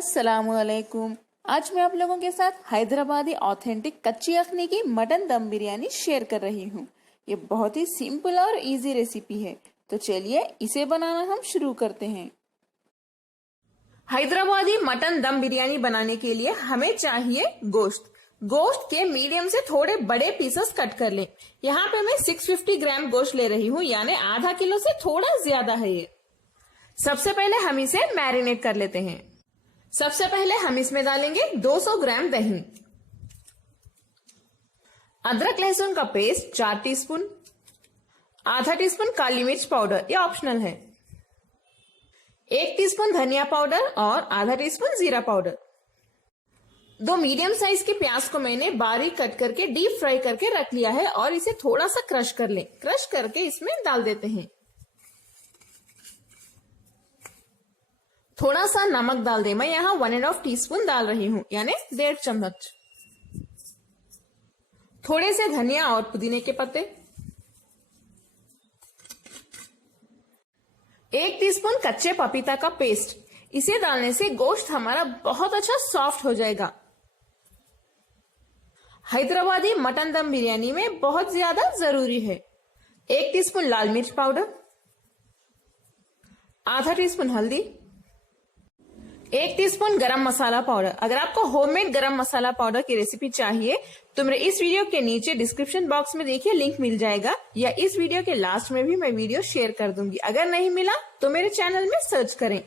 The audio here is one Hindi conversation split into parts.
अस्सलामुअलैकुम। आज मैं आप लोगों के साथ हैदराबादी ऑथेंटिक कच्ची यखनी की मटन दम बिरयानी शेयर कर रही हूँ। ये बहुत ही सिंपल और इजी रेसिपी है, तो चलिए इसे बनाना हम शुरू करते हैं। हैदराबादी मटन दम बिरयानी बनाने के लिए हमें चाहिए गोश्त। गोश्त के मीडियम से थोड़े बड़े पीसेस कट कर लें। यहाँ पे मैं 650 ग्राम गोश्त ले रही हूँ, यानी आधा किलो से थोड़ा ज्यादा है ये। सबसे पहले हम इसे मैरिनेट कर लेते हैं। सबसे पहले हम इसमें डालेंगे 200 ग्राम दही, अदरक लहसुन का पेस्ट 4 टीस्पून, आधा टीस्पून काली मिर्च पाउडर, ये ऑप्शनल है, 1 टीस्पून धनिया पाउडर और आधा टीस्पून जीरा पाउडर। 2 मीडियम साइज के प्याज को मैंने बारीक कट करके डीप फ्राई करके रख लिया है और इसे थोड़ा सा क्रश कर लें। क्रश करके इसमें डाल देते हैं। थोड़ा सा नमक डाल दें। मैं यहाँ 1.5 टीस्पून डाल रही हूँ, यानी 1.5 चम्मच। थोड़े से धनिया और पुदीने के पत्ते, 1 टीस्पून कच्चे पपीता का पेस्ट। इसे डालने से गोश्त हमारा बहुत अच्छा सॉफ्ट हो जाएगा। हैदराबादी मटन दम बिरयानी में बहुत ज्यादा जरूरी है। 1 टीस्पून लाल मिर्च पाउडर, आधा टीस्पून हल्दी, 1 टीस्पून गरम मसाला पाउडर। अगर आपको होममेड गरम मसाला पाउडर की रेसिपी चाहिए तो मेरे इस वीडियो के नीचे डिस्क्रिप्शन बॉक्स में देखिए लिंक मिल जाएगा, या इस वीडियो के लास्ट में भी मैं वीडियो शेयर कर दूंगी। अगर नहीं मिला तो मेरे चैनल में सर्च करें।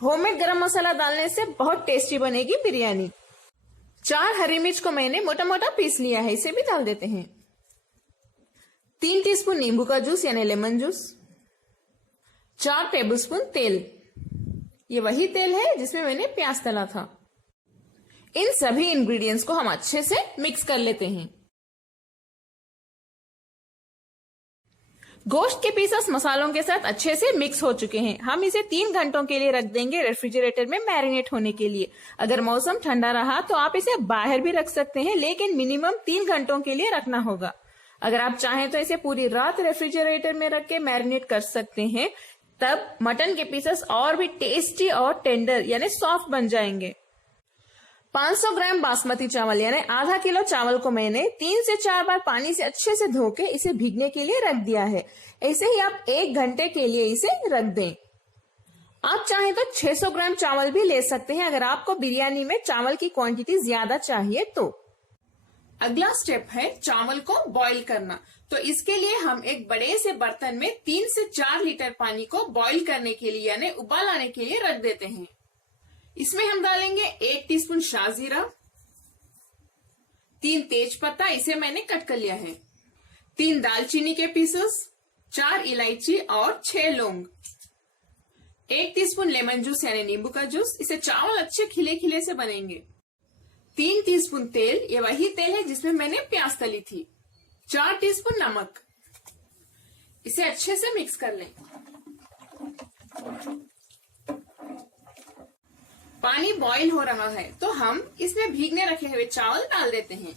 होममेड गरम मसाला डालने से बहुत टेस्टी बनेगी बिरयानी। 4 हरी मिर्च को मैंने मोटा मोटा पीस लिया है, इसे भी डाल देते हैं। 3 टीस्पून नींबू का जूस यानी लेमन जूस, 4 टेबलस्पून तेल। ये वही तेल है जिसमें मैंने प्याज तला था। इन सभी इंग्रेडिएंट्स को हम अच्छे से मिक्स कर लेते हैं। गोश्त के पीसेस मसालों के साथ अच्छे से मिक्स हो चुके हैं। हम इसे 3 घंटों के लिए रख देंगे रेफ्रिजरेटर में मैरिनेट होने के लिए। अगर मौसम ठंडा रहा तो आप इसे बाहर भी रख सकते हैं, लेकिन मिनिमम 3 घंटों के लिए रखना होगा। अगर आप चाहें तो इसे पूरी रात रेफ्रिजरेटर में रख के मैरिनेट कर सकते हैं, तब मटन के पीसेस और भी टेस्टी और टेंडर यानी सॉफ्ट बन जाएंगे। 500 ग्राम बासमती चावल यानी आधा किलो चावल को मैंने 3 से 4 बार पानी से अच्छे से धो के इसे भीगने के लिए रख दिया है। ऐसे ही आप 1 घंटे के लिए इसे रख दें। आप चाहें तो 600 ग्राम चावल भी ले सकते हैं, अगर आपको बिरयानी में चावल की क्वांटिटी ज्यादा चाहिए तो। अगला स्टेप है चावल को बॉईल करना। तो इसके लिए हम एक बड़े से बर्तन में 3 से 4 लीटर पानी को बॉईल करने के लिए यानी उबाल आने के लिए रख देते हैं। इसमें हम डालेंगे 1 टीस्पून शाहजीरा, 3 तेज पत्ता, इसे मैंने कट कर लिया है, 3 दालचीनी के पीसेस, 4 इलायची और 6 लौंग, 1 टीस्पून लेमन जूस यानी नींबू का जूस। इसे चावल अच्छे खिले खिले से बनेंगे। 3 टीस्पून तेल, ये वही तेल है जिसमें मैंने प्याज तली थी, 4 टीस्पून नमक। इसे अच्छे से मिक्स कर लें। पानी बॉईल हो रहा है तो हम इसमें भीगने रखे हुए चावल डाल देते हैं।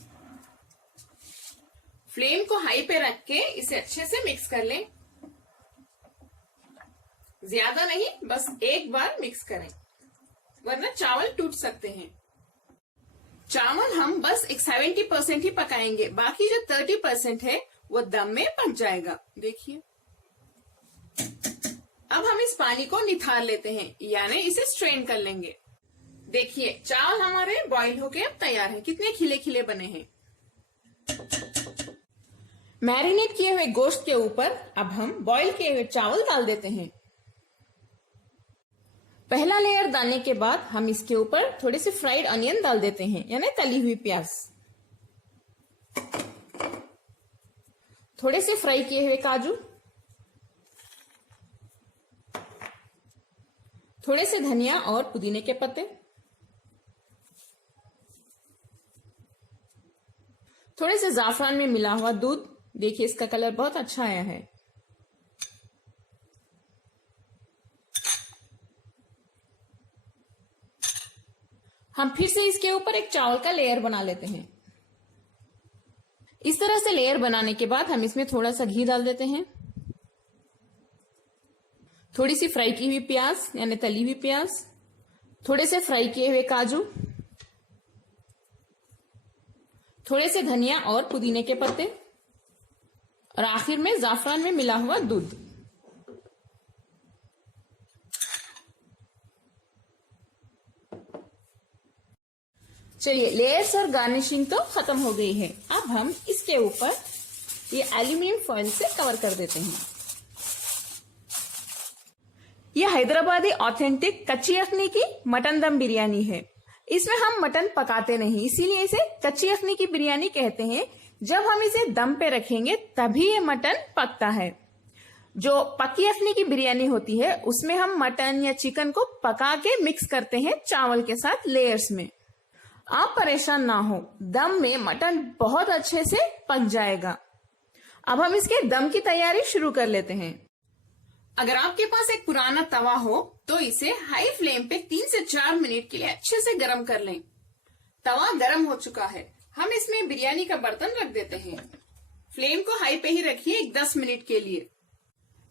फ्लेम को हाई पे रख के इसे अच्छे से मिक्स कर लें। ज्यादा नहीं, बस एक बार मिक्स करें, वरना चावल टूट सकते हैं। चावल हम बस एक 70% ही पकाएंगे, बाकी जो 30% है वो दम में पक जाएगा। देखिए, अब हम इस पानी को निथार लेते हैं, यानी इसे स्ट्रेन कर लेंगे। देखिए, चावल हमारे बॉईल होके अब तैयार हैं। कितने खिले खिले बने हैं। मैरिनेट किए हुए गोश्त के ऊपर अब हम बॉईल किए हुए चावल डाल देते हैं। पहला लेयर डालने के बाद हम इसके ऊपर थोड़े से फ्राइड अनियन डाल देते हैं, यानी तली हुई प्याज, थोड़े से फ्राई किए हुए काजू, थोड़े से धनिया और पुदीने के पत्ते, थोड़े से जाफरान में मिला हुआ दूध। देखिए, इसका कलर बहुत अच्छा आया है। हम फिर से इसके ऊपर एक चावल का लेयर बना लेते हैं। इस तरह से लेयर बनाने के बाद हम इसमें थोड़ा सा घी डाल देते हैं, थोड़ी सी फ्राई की हुई प्याज यानी तली हुई प्याज, थोड़े से फ्राई किए हुए काजू, थोड़े से धनिया और पुदीने के पत्ते और आखिर में जाफरान में मिला हुआ दूध। चलिए, लेयर्स और गार्निशिंग तो खत्म हो गई है। अब हम इसके ऊपर ये एल्यूमिनियम फॉइल से कवर कर देते हैं। यह हैदराबादी ऑथेंटिक कच्ची यखनी की मटन दम बिरयानी है। इसमें हम मटन पकाते नहीं, इसीलिए इसे कच्ची यखनी की बिरयानी कहते हैं। जब हम इसे दम पे रखेंगे तभी ये मटन पकता है। जो पकी यखनी की बिरयानी होती है उसमें हम मटन या चिकन को पका के मिक्स करते हैं चावल के साथ लेयर्स में। आप परेशान ना हो, दम में मटन बहुत अच्छे से पक जाएगा। अब हम इसके दम की तैयारी शुरू कर लेते हैं। अगर आपके पास एक पुराना तवा हो तो इसे हाई फ्लेम पे 3 से 4 मिनट के लिए अच्छे से गर्म कर लें। तवा गर्म हो चुका है, हम इसमें बिरयानी का बर्तन रख देते हैं। फ्लेम को हाई पे ही रखिए 10 मिनट के लिए।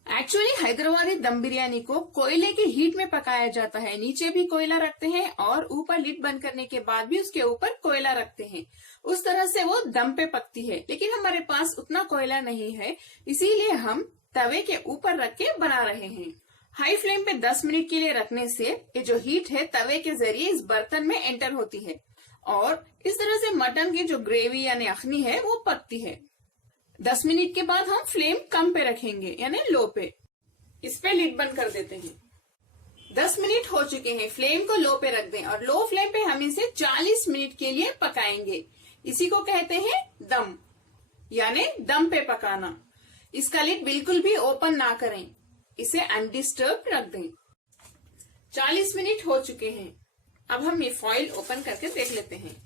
एक्चुअली हैदराबादी दम बिरयानी को कोयले की हीट में पकाया जाता है। नीचे भी कोयला रखते हैं और ऊपर लिड बंद करने के बाद भी उसके ऊपर कोयला रखते हैं। उस तरह से वो दम पे पकती है, लेकिन हमारे पास उतना कोयला नहीं है, इसीलिए हम तवे के ऊपर रख के बना रहे हैं। हाई फ्लेम पे 10 मिनट के लिए रखने से ये जो हीट है तवे के जरिए इस बर्तन में एंटर होती है और इस तरह से मटन की जो ग्रेवी यानी अखनी है वो पकती है। 10 मिनट के बाद हम फ्लेम कम पे रखेंगे यानी लो पे। इस पे लिड बंद कर देते हैं। 10 मिनट हो चुके हैं, फ्लेम को लो पे रख दें और लो फ्लेम पे हम इसे 40 मिनट के लिए पकाएंगे। इसी को कहते हैं दम यानी दम पे पकाना। इसका लिड बिल्कुल भी ओपन ना करें, इसे अनडिस्टर्ब रख दें। 40 मिनट हो चुके हैं। अब हम ये फॉइल ओपन करके देख लेते हैं।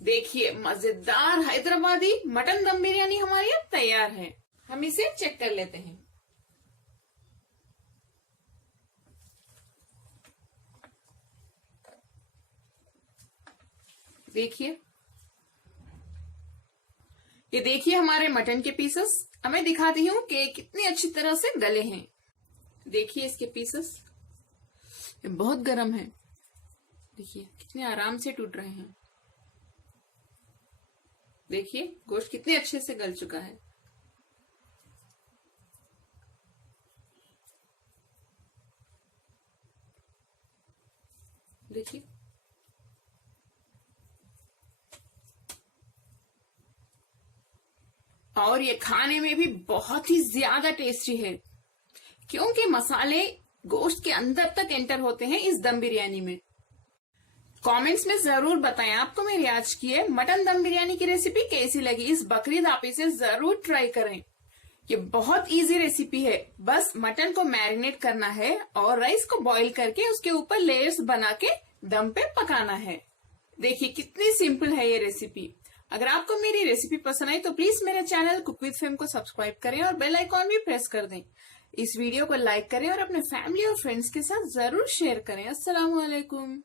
देखिए, मजेदार हैदराबादी मटन दम बिरयानी हमारी अब तैयार है। हम इसे चेक कर लेते हैं। देखिए, ये देखिए हमारे मटन के पीसेस। अब मैं दिखाती हूँ कि कितनी अच्छी तरह से गले हैं। देखिए इसके पीसेस, ये बहुत गर्म है। देखिए कितने आराम से टूट रहे हैं। देखिए गोश्त कितने अच्छे से गल चुका है। देखिए, और ये खाने में भी बहुत ही ज्यादा टेस्टी है क्योंकि मसाले गोश्त के अंदर तक एंटर होते हैं इस दम बिरयानी में। कमेंट्स में जरूर बताएं आपको मेरी आज की है मटन दम बिरयानी की रेसिपी कैसी लगी। इस बकरीद आप इसे जरूर ट्राई करें। ये बहुत इजी रेसिपी है। बस मटन को मैरिनेट करना है और राइस को बॉईल करके उसके ऊपर लेयर्स बना के दम पे पकाना है। देखिए कितनी सिंपल है ये रेसिपी। अगर आपको मेरी रेसिपी पसंद आई तो प्लीज मेरे चैनल कुक विद फेम को सब्सक्राइब करें और बेल आइकॉन भी प्रेस कर दें। इस वीडियो को लाइक करें और अपने फैमिली और फ्रेंड्स के साथ जरूर शेयर करें। अस्सलाम वालेकुम।